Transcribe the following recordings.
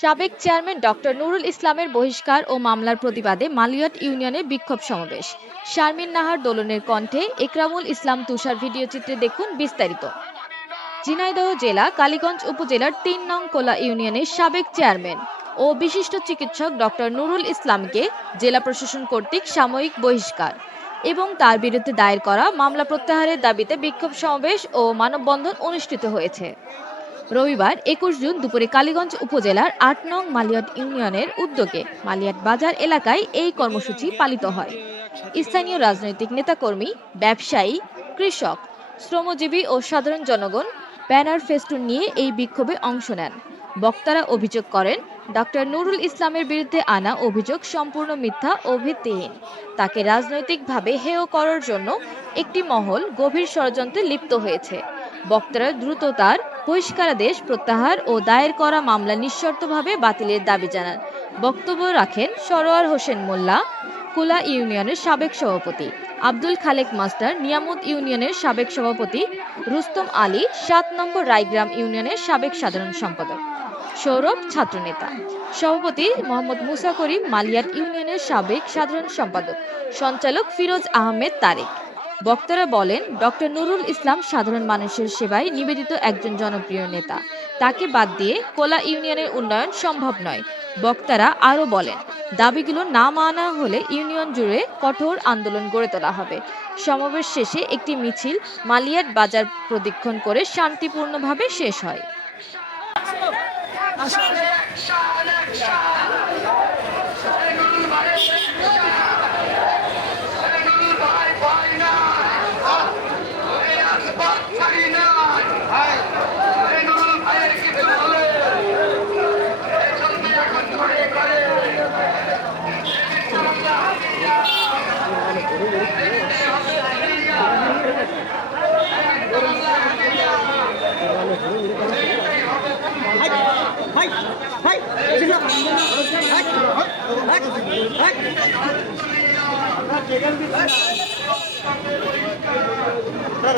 সাবেক chairman doctor Nurul ইসলামের বহিষ্কার ও মামলার প্রতিবাদে মালিয়াট ইউনিয়নে বিক্ষোভ সমাবেশ। শারমিন নাহার দোলনের কণ্ঠে একরামুল ইসলাম তুষার ভিডিও চিত্রে দেখুন বিস্তারিত। ঝিনাইদহ জেলা, কালীগঞ্জ উপজেলার তিন নং কোলা ইউনিয়নের সাবেক চেয়ারম্যান ও বিশিষ্ট চিকিৎসক ডক্টর নুরুল ইসলামকে জেলা প্রশাসন কর্তৃক সাময়িক বহিষ্কার এবং তার বিরুদ্ধে দায়ের করা মামলা প্রত্যাহারের দাবিতে বিক্ষোভ সমাবেশ ও মানববন্ধন অনুষ্ঠিত হয়েছে। রবিবার একুশ জুন দুপুরে কালীগঞ্জ উপজেলার আট নং মালিয়াট ইউনিয়নের উদ্যোগে মালিয়াট বাজার এলাকায় এই কর্মসূচি পালিত হয়। স্থানীয় রাজনৈতিক নেতাকর্মী, ব্যবসায়ী, কৃষক, শ্রমজীবী ও সাধারণ জনগণ ব্যানার ফেস্টুন নিয়ে এই বিক্ষোভে অংশ নেন। বক্তারা অভিযোগ করেন ডক্টর নুরুল ইসলামের বিরুদ্ধে আনা অভিযোগ সম্পূর্ণ মিথ্যা ও ভিত্তিহীন। তাকে রাজনৈতিকভাবে হেয় করার জন্য একটি মহল গভীর ষড়যন্ত্রে লিপ্ত হয়েছে। বক্তারা দ্রুত তার বহিষ্কারাদেশ প্রত্যাহার ও দায়ের করা মামলা নিঃশর্তভাবে বাতিলের দাবি জানান। বক্তব্য রাখেন সরোয়ার হোসেন মোল্লা, কুলা ইউনিয়নের সাবেক সভাপতি, আব্দুল খালেক মাস্টার, নিয়ামত ইউনিয়নের সাবেক সভাপতি, রুস্তম আলী, সাত নম্বর রায়গ্রাম ইউনিয়নের সাবেক সাধারণ সম্পাদক। সৌরভ ছাত্রনেতা। সভাপতি মোহাম্মদ মুসা করিম মালিয়াট ইউনিয়নের সাবেক সাধারণ সম্পাদক। সঞ্চালক ফিরোজ আহমেদ তারেক। বক্তারা বলেন, ডক্টর নুরুল ইসলাম সাধারণ মানুষের সেবায় নিবেদিত একজন জনপ্রিয় নেতা। তাকে বাদ দিয়ে কোলা ইউনিয়নের উন্নয়ন সম্ভব নয়, বক্তারা আরও বলেন। দাবিগুলো না মানা হলে ইউনিয়ন জুড়ে কঠোর আন্দোলন গড়ে তোলা হবে। সমাবেশ শেষে একটি মিছিল মালিয়াট বাজার প্রদক্ষিণ করে শান্তিপূর্ণভাবে শেষ হয়।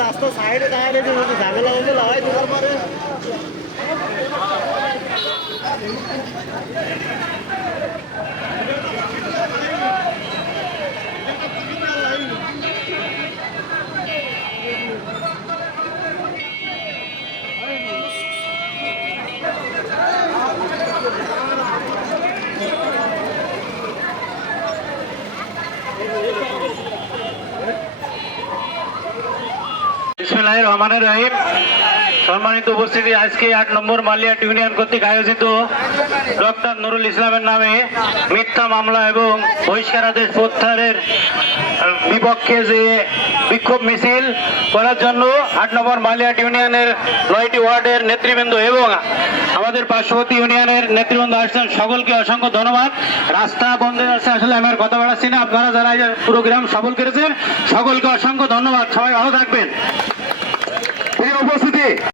রাস্তা সাইডে দাঁড়িয়ে ঝামেলা হলে লড়াই দেওয়ার পরে রহমানির রহিম। সম্মানিত উপস্থিতি, আজকে আট নম্বর মালিয়াট ইউনিয়ন কর্তৃক আয়োজিত ডক্টর নুরুল ইসলামের নামে মিথ্যা মামলা এবং বহিষ্কার আদেশ প্রত্যাহারের বিপক্ষে যে বিক্ষোভ মিছিল করার জন্য আট নম্বর মালিয়াট ইউনিয়নের নয়টি ওয়ার্ডের নেতৃবৃন্দ এবং আমাদের পার্শ্ববর্তী ইউনিয়নের নেতৃবৃন্দ আসছেন। সকলকে অসংখ্য ধন্যবাদ। রাস্তা বন্ধ আছে, আসলে আমি আর কথা বাড়াচ্ছি না। আপনারা যারা প্রোগ্রাম সফল করেছেন, সকলকে অসংখ্য ধন্যবাদ। সবাই ভালো থাকবেন। উপস্থিতি